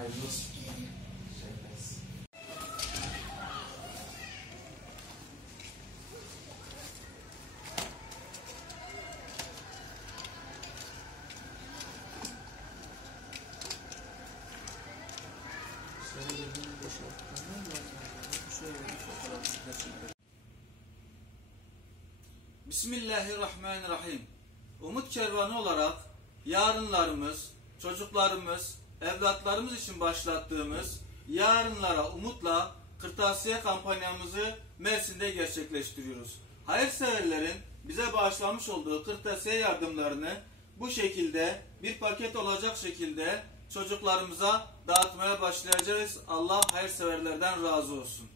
Hayırlı olsun. Bismillahirrahmanirrahim. Umut Kervanı olarak yarınlarımız, çocuklarımız, evlatlarımız için başlattığımız Yarınlara Umut'la kırtasiye kampanyamızı Mersin'de gerçekleştiriyoruz. Hayırseverlerin bize bağışlamış olduğu kırtasiye yardımlarını bu şekilde bir paket olacak şekilde çocuklarımıza dağıtmaya başlayacağız. Allah hayırseverlerden razı olsun.